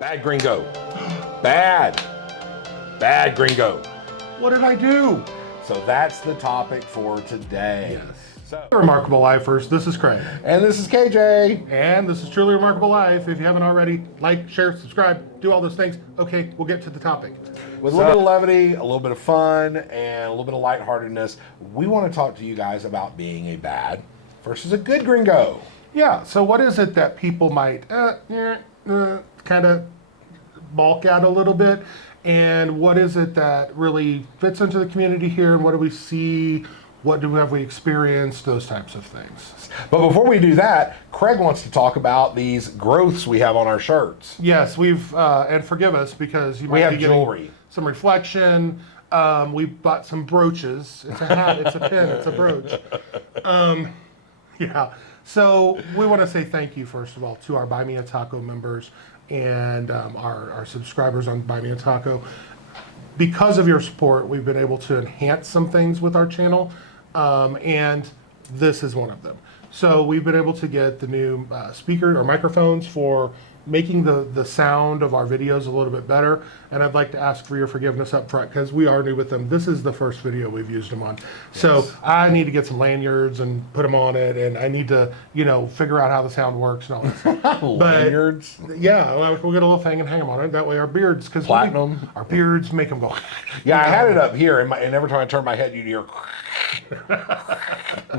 Bad gringo. Bad. Bad gringo. What did I do? So that's the topic for today. Yes. So, Remarkable Lifers, this is Craig. and this is KJ. And this is Truly Remarkable Life. If you haven't already, like, share, subscribe, do all those things. Okay, we'll get to the topic. With a little bit of levity, a little bit of fun, and a little bit of lightheartedness, we want to talk to you guys about being a bad versus a good gringo. Yeah, so what is it that people might kind of balk at a little bit? And what is it that really fits into the community here? And what do we see? Have we experienced? Those types of things. But before we do that, Craig wants to talk about these growths we have on our shirts. Yes, we've, and forgive us because you might We have be getting jewelry. some reflection. We bought some brooches. It's a hat, it's a pin, it's a brooch. Yeah. So we want to say thank you, first of all, to our Buy Me a Taco members and our subscribers on Buy Me a Taco. Because of your support, we've been able to enhance some things with our channel, and this is one of them. So we've been able to get the new speaker or microphones for making the sound of our videos a little bit better, and I'd like to ask for your forgiveness up front because we are new with them. This is the first video we've used them on. Yes. So I need to get some lanyards and put them on it, and I need to, figure out how the sound works and all that. Lanyards? Yeah, we'll get a little thing and hang them on it. That way our beards, because Platinum. Our beards make them go. Yeah, I had it up here, and every time I turn my head, you'd hear.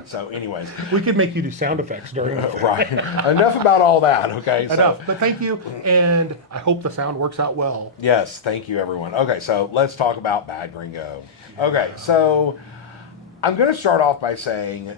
So, anyways, we could make you do sound effects during the right. Enough about all that. Okay. Enough. But thank you, and I hope the sound works out well. Yes, thank you, everyone. Okay, so let's talk about Bad Gringo. Okay, so I'm going to start off by saying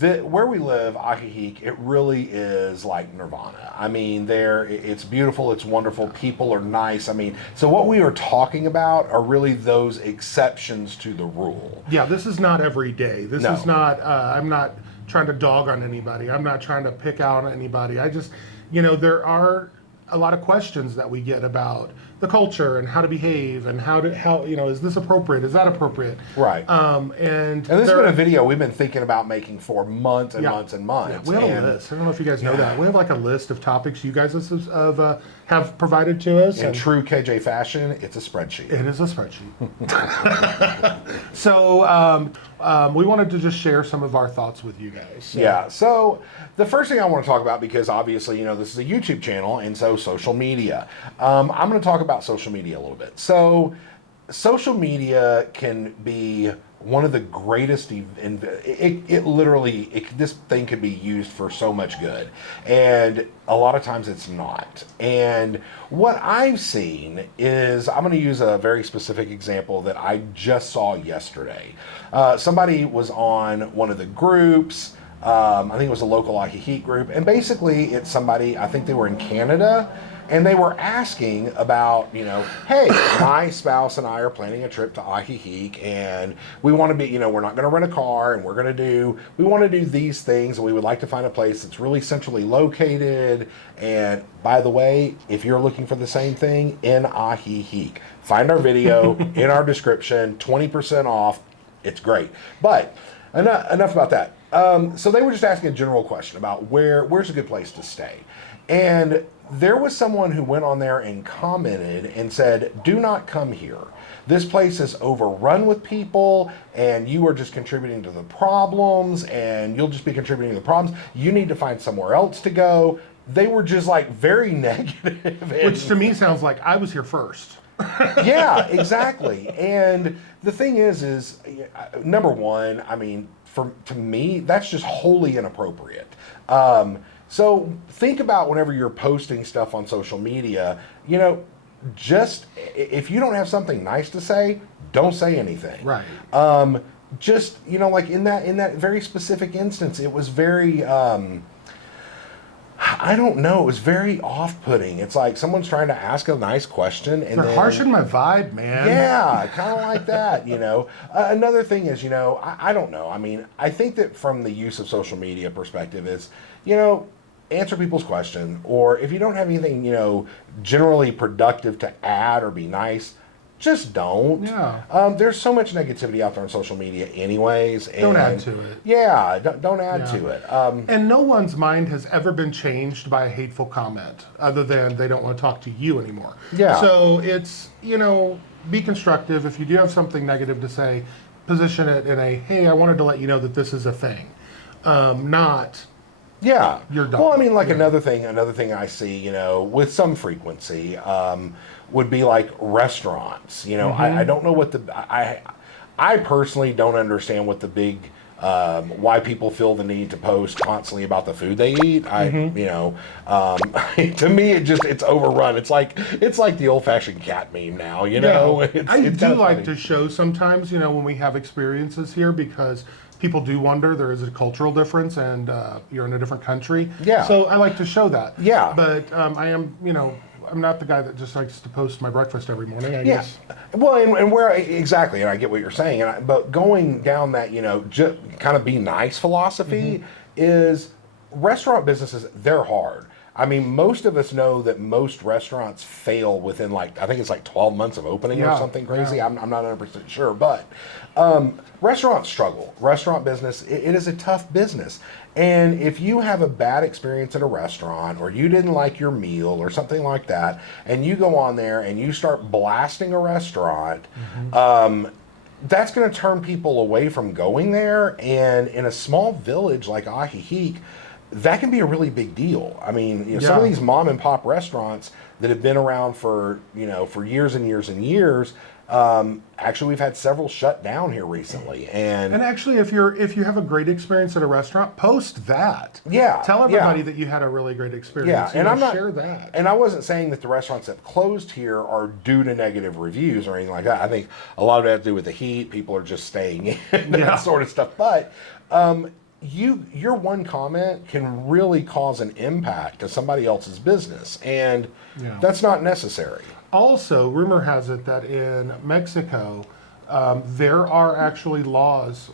that where we live, Ajijic, it really is like nirvana. I mean, it's beautiful, it's wonderful, people are nice. I mean, so what we are talking about are really those exceptions to the rule. Yeah, this is not every day. This is not, I'm not trying to dog on anybody. I'm not trying to pick out anybody. I just, there are a lot of questions that we get about the culture and how to behave and how is this appropriate? Is that appropriate? Right. And this has been a video we've been thinking about making for months and months and months. Yeah, we have a list. I don't know if you guys know that. We have like a list of topics you guys have provided to us. In true KJ fashion, it's a spreadsheet. It is a spreadsheet. So we wanted to just share some of our thoughts with you guys. So. Yeah, so the first thing I want to talk about, because obviously, this is a YouTube channel, and so social media. I'm going to talk about social media a little bit. So social media can be one of the greatest, this thing can be used for so much good. And a lot of times it's not. And what I've seen is, I'm going to use a very specific example that I just saw yesterday. Somebody was on one of the groups. I think it was a local Ajijic group. And basically it's somebody, I think they were in Canada, and they were asking about, hey, my spouse and I are planning a trip to Ajijic, and we want to be, we're not going to rent a car, and we want to do these things, and we would like to find a place that's really centrally located. And by the way, if you're looking for the same thing, in Ajijic, find our video in our description, 20% off. It's great. But enough about that. So they were just asking a general question about where's a good place to stay. And there was someone who went on there and commented and said, do not come here. This place is overrun with people, and you are just contributing to the problems, and you'll just be contributing to the problems. You need to find somewhere else to go. They were just like very negative. Which to me sounds like I was here first. Yeah, exactly. And the thing is number one, I mean, to me, that's just wholly inappropriate. So think about whenever you're posting stuff on social media, just if you don't have something nice to say, don't say anything. Right. Just, like in that very specific instance, it was very, I don't know, it was very off-putting. It's like someone's trying to ask a nice question, and they're harshing my vibe, man. Yeah, kind of like that, Another thing is, I don't know. I mean, I think that from the use of social media perspective is, answer people's question, or if you don't have anything, generally productive to add or be nice, just don't. Yeah. There's so much negativity out there on social media, anyways. And Don't add to it. Yeah, don't add Yeah. to it. And no one's mind has ever been changed by a hateful comment, other than they don't want to talk to you anymore. Yeah. So it's, be constructive. If you do have something negative to say, position it in a, hey, I wanted to let you know that this is a thing. Not, Yeah. You're done. Well, I mean, like Yeah. another thing I see, with some frequency, would be like restaurants. I don't know what I personally don't understand what the big, why people feel the need to post constantly about the food they eat. To me, it's overrun. It's like the old fashioned cat meme now, Yeah. It's, I it's do kinda like funny. to show sometimes, when we have experiences here, because people do wonder there is a cultural difference, and you're in a different country. Yeah. So I like to show that. Yeah. But I am, I'm not the guy that just likes to post my breakfast every morning, I Yeah. guess. Well, and where exactly, and I get what you're saying, but going down that, just kind of be nice philosophy is restaurant businesses, they're hard. I mean, most of us know that most restaurants fail within I think it's 12 months of opening or Yeah, something crazy. yeah. I'm not 100% sure, but restaurants struggle. Restaurant business, it is a tough business. And if you have a bad experience at a restaurant, or you didn't like your meal or something like that, and you go on there and you start blasting a restaurant, that's going to turn people away from going there. And in a small village like Ajijic, that can be a really big deal. I mean, some of Yeah. these mom and pop restaurants that have been around for years and years and years. Actually, we've had several shut down here recently, And actually, if you have a great experience at a restaurant, post that. Yeah, Tell everybody yeah. that you had a really great experience. and I'm not share that. And I wasn't saying that the restaurants that closed here are due to negative reviews or anything like that. I think a lot of it has to do with the heat. People are just staying in, Yeah. that sort of stuff. But your one comment can really cause an impact to somebody else's business, and Yeah. that's not necessary. Also, rumor has it that in Mexico, there are actually laws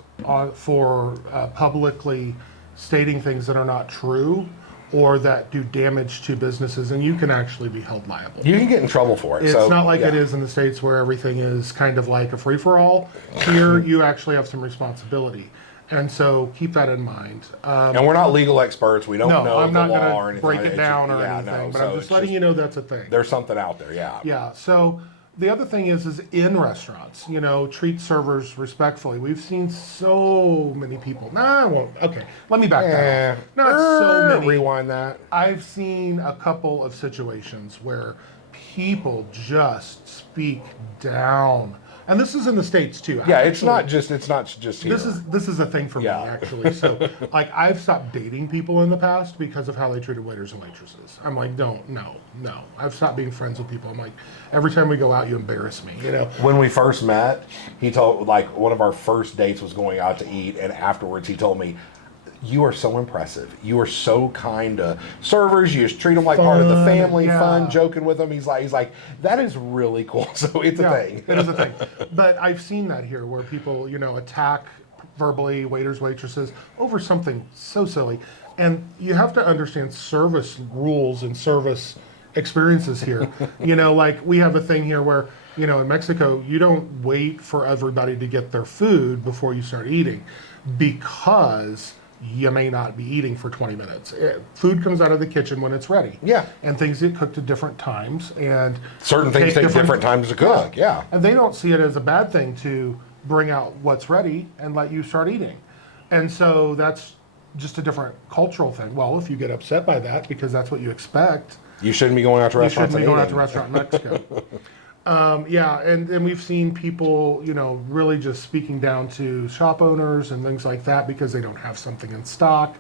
for publicly stating things that are not true or that do damage to businesses, and you can actually be held liable. You can get in trouble for it. It's so, not like yeah. it is in the States where everything is kind of like a free-for-all. Here, you actually have some responsibility. And so keep that in mind. And we're not legal experts. We don't No, know I'm the not law or going to anything. break like it that. down or Yeah, anything, no, but so I'm it's just letting you know that's a thing. There's something out there, yeah. Yeah, so the other thing is in restaurants, treat servers respectfully. We've seen so many people. Nah, I won't. Okay, let me back that off. Not so many. Rewind that. I've seen a couple of situations where people just speak down. And this is in the States too. Yeah, it's Actually, not just here. this is a thing for Yeah. me actually. So I've stopped dating people in the past because of how they treated waiters and waitresses. I'm like, no. I've stopped being friends with people. I'm like, every time we go out, you embarrass me. When we first met, he told one of our first dates was going out to eat, and afterwards he told me, "You are so impressive. You are so kind to servers. You just treat them like part of the Fun, family, yeah. fun, joking with them." He's like, that is really cool. So it's a thing. It is a thing. But I've seen that here where people, attack verbally waiters, waitresses over something so silly. And you have to understand service rules and service experiences here. Like we have a thing here where, in Mexico, you don't wait for everybody to get their food before you start eating, because you may not be eating for 20 minutes. Food comes out of the kitchen when it's ready. Yeah. And things get cooked at different times. And Certain things take different times to cook. Yeah. and they don't see it as a bad thing to bring out what's ready and let you start eating. And so that's just a different cultural thing. Well, if you get upset by that because that's what you expect, You shouldn't be going out to you restaurants. shouldn't be going out and to a eating. restaurant in Mexico. And we've seen people, really just speaking down to shop owners and things like that because they don't have something in stock.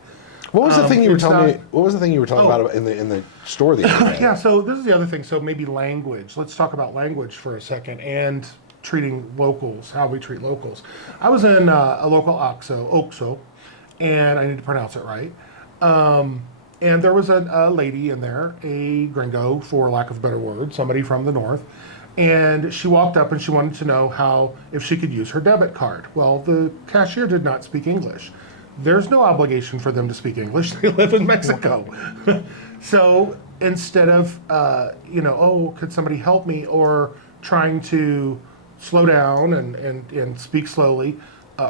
What was the thing you were it's telling me? not- What was the thing you were talking Oh. about in the store the other day? Yeah, so this is the other thing. So maybe language. Let's talk about language for a second and treating locals, how we treat locals. I was in a local OXXO, and I need to pronounce it right. And there was a lady in there, a gringo, for lack of a better word, somebody from the north. And she walked up and she wanted to know if she could use her debit card. Well, the cashier did not speak English. There's no obligation for them to speak English. They live in Mexico. So instead of, could somebody help me, or trying to slow down and speak slowly,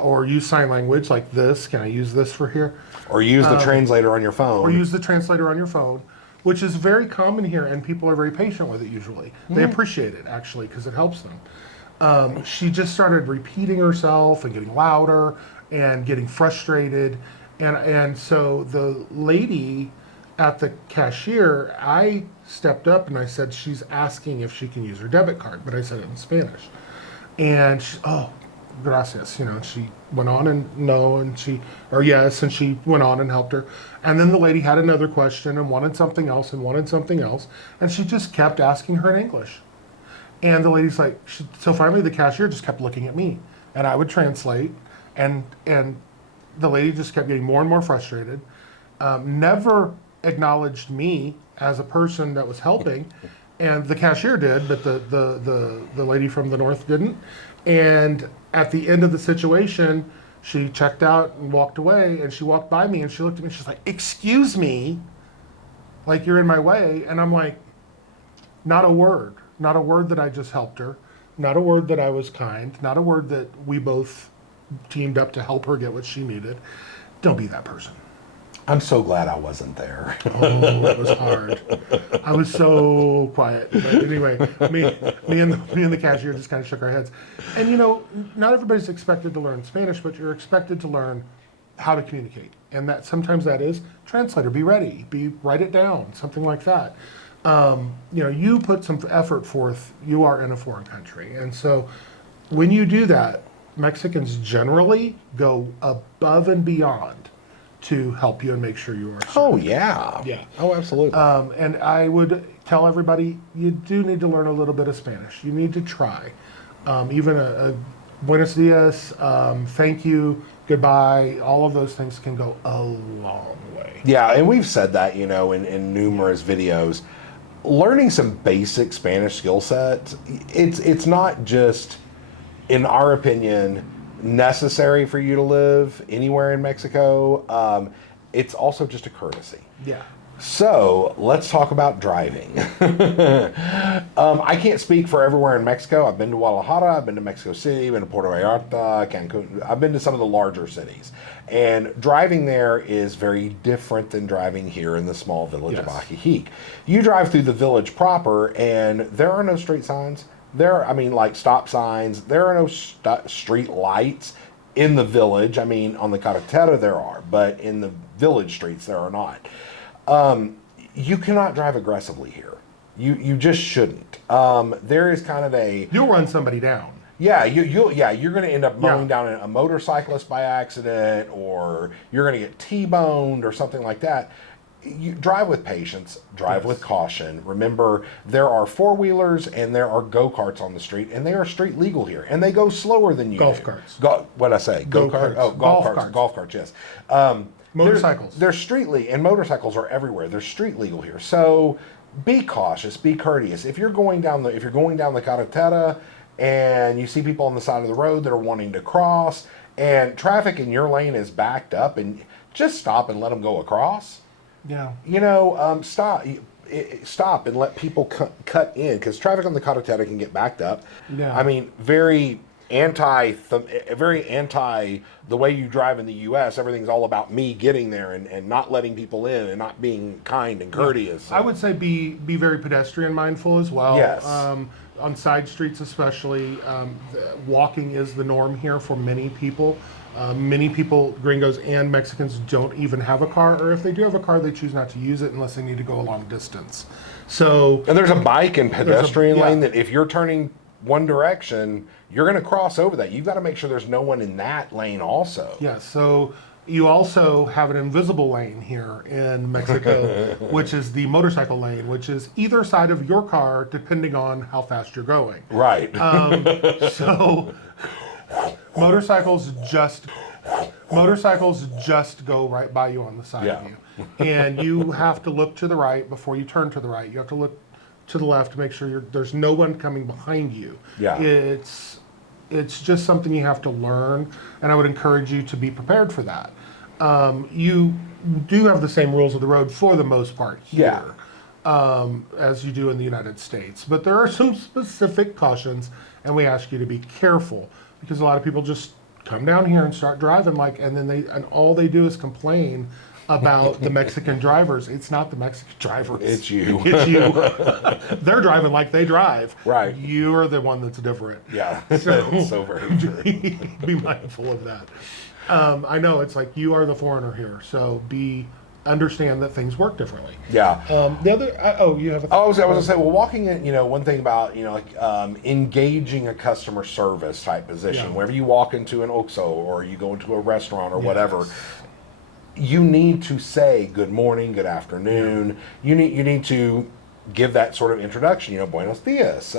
or use sign language like this. Can I use this for here? Or use the translator on your phone. Or use the translator on your phone, which is very common here, and people are very patient with it usually. They appreciate it, actually, because it helps them. She just started repeating herself and getting louder and getting frustrated. And so the lady at the cashier, I stepped up and I said, she's asking if she can use her debit card, but I said it in Spanish. And she, oh, gracias, you know, she went on and no, and she, or yes, and she went on and helped her. And then the lady had another question and wanted something else and wanted something else. And she just kept asking her in English. And the lady's like, so finally the cashier just kept looking at me and I would translate. And the lady just kept getting more and more frustrated. Never acknowledged me as a person that was helping. And the cashier did, but the lady from the north didn't. And at the end of the situation, she checked out and walked away, and she walked by me and she looked at me and she's like, excuse me, like you're in my way. And I'm like, not a word that I just helped her, not a word that I was kind, not a word that we both teamed up to help her get what she needed. Don't be that person. I'm so glad I wasn't there. Oh, it was hard. I was so quiet. But anyway, me and the cashier just kind of shook our heads. And you know, not everybody's expected to learn Spanish, but you're expected to learn how to communicate. And that sometimes that is translator, be ready, write it down, something like that. You know, you put some effort forth, you are in a foreign country. And so when you do that, Mexicans generally go above and beyond to help you and make sure you are served. Oh, yeah. Yeah. Oh, absolutely. And I would tell everybody, you do need to learn a little bit of Spanish. You need to try. Even a buenos dias, thank you, goodbye, all of those things can go a long way. Yeah, and we've said that, you know, in numerous videos. Learning some basic Spanish skill sets, it's not just, in our opinion, necessary for you to live anywhere in Mexico. It's also just a courtesy. Yeah. So let's talk about driving. I can't speak for everywhere in Mexico. I've been to Guadalajara, I've been to Mexico City, I've been to Puerto Vallarta, Cancun. I've been to some of the larger cities. And driving there is very different than driving here in the small village of Ajijic. You drive through the village proper and there are no street signs. Like stop signs. There are no street lights in the village. I mean, on the carretera there are, but in the village streets there are not. You cannot drive aggressively here. You just shouldn't. There is kind of a... You'll run somebody down. Yeah, you're going to end up mowing down a motorcyclist by accident, or you're going to get T-boned or something like that. You drive with patience, drive with caution. Remember, there are four-wheelers and there are go-karts on the street, and they are street legal here, and they go slower than you Golf do. carts. What'd I say? Go-kart? Oh, golf carts, yes. Motorcycles. They're street legal, and motorcycles are everywhere. They're street legal here. So be cautious, be courteous. If you're going down the carretera and you see people on the side of the road that are wanting to cross, and traffic in your lane is backed up, and just stop and let them go across. Yeah. You know, stop and let people cut in, because traffic on the carretera can get backed up. Yeah. I mean, very anti the way you drive in the U.S. Everything's all about me getting there and not letting people in and not being kind and courteous. I would say be very pedestrian mindful as well. Yes. On side streets especially, walking is the norm here for many people. Many people, gringos and Mexicans, don't even have a car, or if they do have a car, they choose not to use it unless they need to go a long distance. So, and there's a bike and pedestrian lane that if you're turning one direction, you're going to cross over that. You've got to make sure there's no one in that lane also. Yeah, so you also have an invisible lane here in Mexico, which is the motorcycle lane, which is either side of your car depending on how fast you're going. Right. So motorcycles just go right by you on the side of you. And you have to look to the right before you turn to the right. You have to look to the left to make sure there's no one coming behind you. Yeah. It's just something you have to learn, and I would encourage you to be prepared for that. You do have the same rules of the road for the most part here. as you do in the United States. But there are some specific cautions, and we ask you to be careful because a lot of people just come down here and start driving and then and all they do is complain about the Mexican drivers. It's not the Mexican drivers. It's you. It's you. They're driving like they drive. Right. You're the one that's different. Yeah. So, It's so very true. be mindful of that. I know it's like you are the foreigner here, so understand that things work differently. Yeah. The other, you have a. I was gonna say, well, walking in, one thing about, engaging a customer service type position. Yeah. Whenever you walk into an OXXO or you go into a restaurant or Yes. whatever, you need to say good morning, good afternoon. You need to give that sort of introduction. Buenos dias.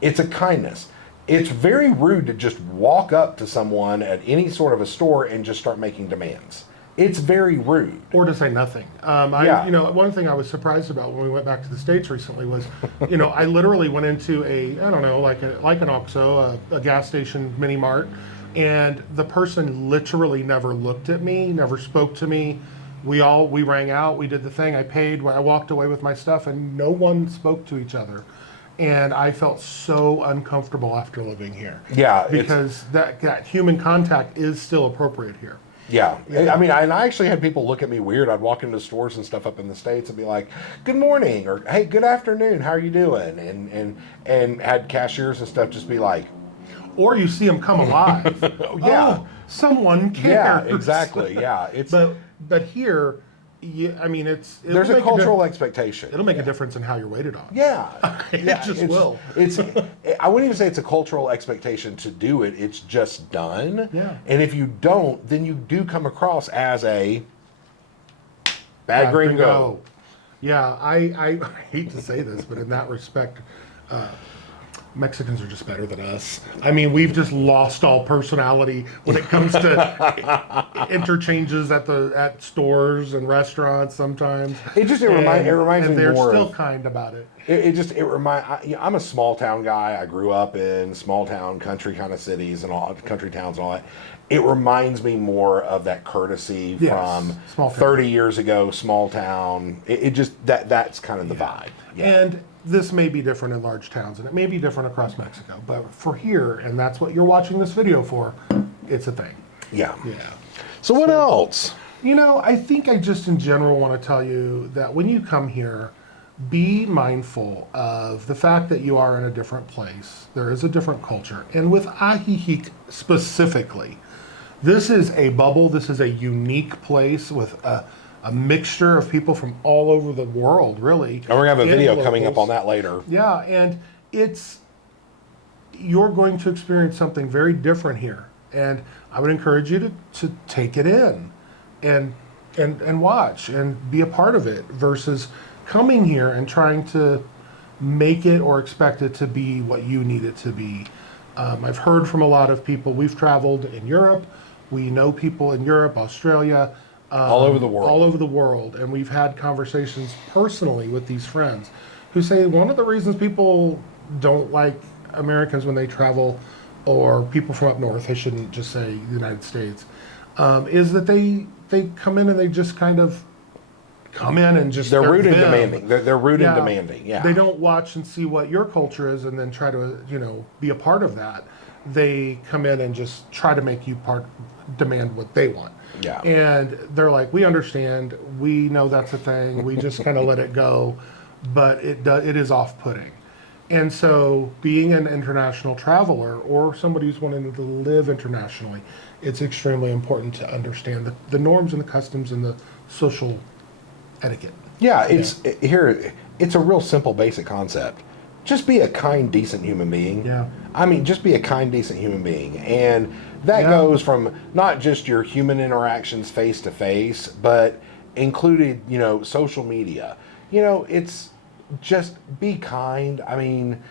It's a kindness. It's very rude to just walk up to someone at any sort of a store and just start making demands. It's very rude. Or to say nothing. Yeah. One thing I was surprised about when we went back to the States recently was, I literally went into like an OXXO, a gas station mini mart, and the person literally never looked at me, never spoke to me. We rang out, we did the thing, I paid, I walked away with my stuff, and no one spoke to each other. And I felt so uncomfortable after living here. Yeah. Because that human contact is still appropriate here. Yeah. I mean, I actually had people look at me weird. I'd walk into stores and stuff up in the States and be like, good morning, or hey, good afternoon, how are you doing? And had cashiers and stuff just be like, or you see them come alive. Yeah. Oh, someone yeah, cares. exactly. Yeah. It's but here, there's a cultural expectation. It'll make a difference in how you're waited on. Yeah. It Yeah, just will. I wouldn't even say it's a cultural expectation to do it. It's just done. Yeah. And if you don't, then you do come across as a bad gringo. Yeah, I hate to say this, but in that respect, Mexicans are just better than us. I mean, we've just lost all personality when it comes to interchanges at stores and restaurants sometimes. It reminds me and they're more still of, kind about it. I'm a small town guy. I grew up in small town country kind of cities and all country towns and all that. It reminds me more of that courtesy Yes, from 30 years ago, small town. It just that's kind of the vibe. Yeah. And this may be different in large towns, and it may be different across Mexico, but for here, and that's what you're watching this video for, it's a thing. Yeah. Yeah. So what else? I think I just in general want to tell you that when you come here, be mindful of the fact that you are in a different place. There is a different culture. And with Ajijic specifically, this is a bubble. This is a unique place with a mixture of people from all over the world, really. And we're going to have a video locals. coming up on that later. Yeah, and you're going to experience something very different here. And I would encourage you to take it in and watch and be a part of it versus coming here and trying to make it or expect it to be what you need it to be. I've heard from a lot of people. We've traveled in Europe. We know people in Europe, Australia, all over the world. All over the world. And we've had conversations personally with these friends who say one of the reasons people don't like Americans when they travel, or people from up north, I shouldn't just say the United States, is that they come in and they just kind of come in and just they're rude and them. demanding. They're rude and demanding. Yeah. They don't watch and see what your culture is and then try to be a part of that. They come in and just try to make you demand what they want. Yeah. And they're like, we understand, we know that's a thing, we just kind of let it go, but it is off-putting. And so being an international traveler or somebody who's wanting to live internationally, it's extremely important to understand the norms and the customs and the social etiquette. Yeah, it's a real simple, basic concept. Just be a kind, decent human being. Yeah. I mean, just be a kind, decent human being. And that goes from not just your human interactions face to face, but included, social media. It's just be kind. I mean,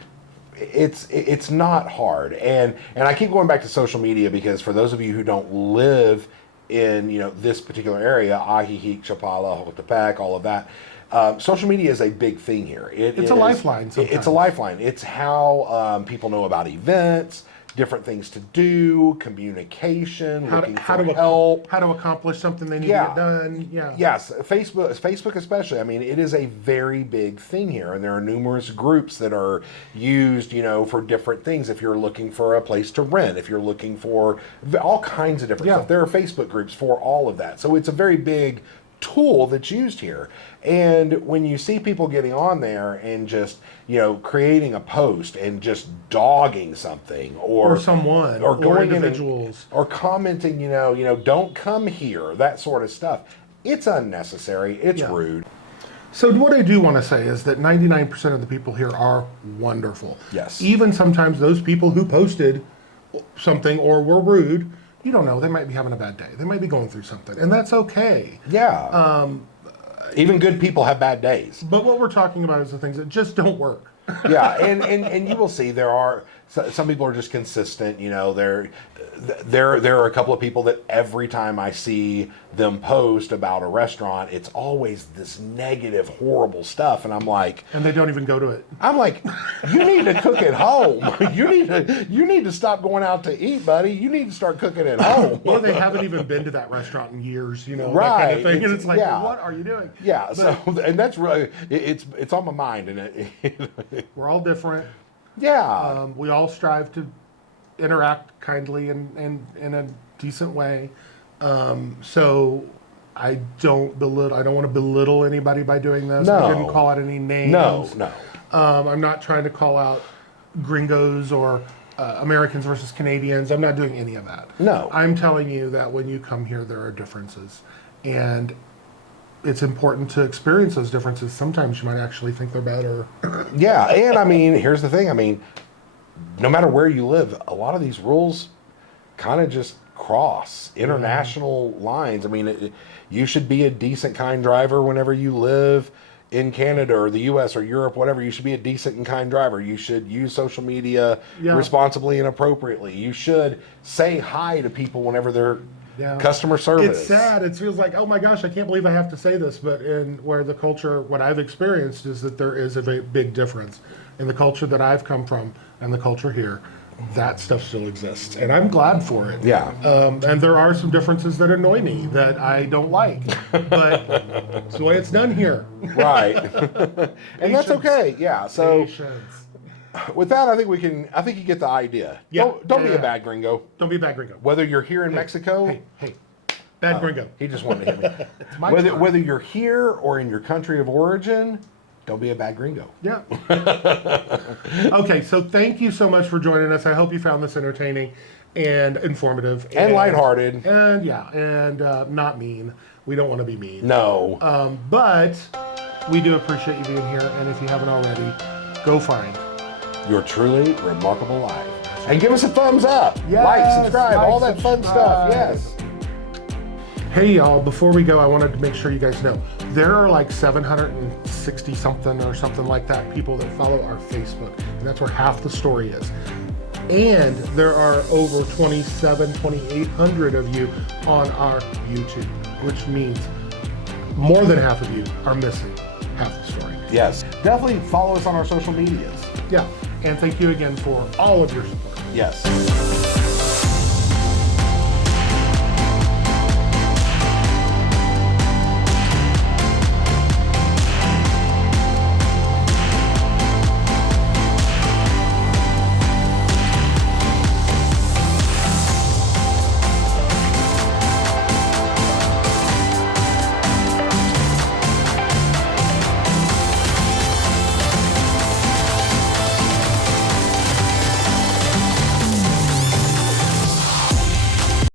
it's not hard. And I keep going back to social media because for those of you who don't live in, this particular area, Ajijic, Chapala, Jocotepec, all of that, social media is a big thing here. It's a lifeline sometimes. It's a lifeline. It's how people know about events, different things to do, communication, looking how for to help. how to accomplish something they need to Yeah. get done. Yeah. Yes, Facebook especially. I mean, it is a very big thing here, and there are numerous groups that are used, for different things. If you're looking for a place to rent, if you're looking for all kinds of different stuff, there are Facebook groups for all of that. So it's a very big tool that's used here. And when you see people getting on there and just, creating a post and just dogging something Or someone, or going individuals, or commenting, don't come here, that sort of stuff. It's unnecessary. It's rude. So what I do want to say is that 99% of the people here are wonderful. Yes. Even sometimes those people who posted something or were rude, you don't know, they might be having a bad day. They might be going through something, and that's okay. Yeah. Even good people have bad days. But what we're talking about is the things that just don't work. Yeah, and you will see there are some people are just consistent. There are a couple of people that every time I see them post about a restaurant, it's always this negative, horrible stuff, and I'm like, And they don't even go to it. you need to cook at home. You need to stop going out to eat, buddy. You need to start cooking at home. Or they haven't even been to that restaurant in years, that Right. kind of thing. And it's like, what are you doing? Yeah. And that's really it's on my mind, and We're all different. yeah. We all strive to interact kindly and in a decent way. So I don't want to belittle anybody by doing this. No. I didn't call out any names. No. I'm not trying to call out gringos or Americans versus Canadians. I'm not doing any of that. No. I'm telling you that when you come here, there are differences. And it's important to experience those differences. Sometimes you might actually think they're better. Yeah, and I mean, here's the thing. I mean, no matter where you live, a lot of these rules kind of just cross international lines. I mean, you should be a decent, kind driver whenever you live in Canada or the U.S. or Europe, whatever. You should be a decent and kind driver. You should use social media responsibly and appropriately. You should say hi to people whenever they're customer service. It's sad. It feels like, oh my gosh, I can't believe I have to say this, but what I've experienced is that there is a big difference in the culture that I've come from and the culture here. That stuff still exists, and I'm glad for it. Yeah. And there are some differences that annoy me that I don't like, but it's the way it's done here. Right. And that's okay. Yeah. So Patience. with that, I think you get the idea. Yeah. Don't be a bad gringo. Don't be a bad gringo. Whether you're here in Mexico. Hey, bad gringo. He just wanted to hit me. It's my turn. Whether you're here or in your country of origin, don't be a bad gringo. Yeah. Okay, so thank you so much for joining us. I hope you found this entertaining and informative. And lighthearted. And not mean. We don't want to be mean. No. But we do appreciate you being here, and if you haven't already, go find Your truly remarkable life. And give us a thumbs up. Yes, like, subscribe, like, all that fun stuff. Yes. Hey y'all, before we go, I wanted to make sure you guys know, there are like 760 something or something like that people that follow our Facebook, and that's where half the story is. And there are over 2,800 of you on our YouTube, which means more than half of you are missing half the story. Yes. Definitely follow us on our social medias. Yeah, and thank you again for all of your support. Yes.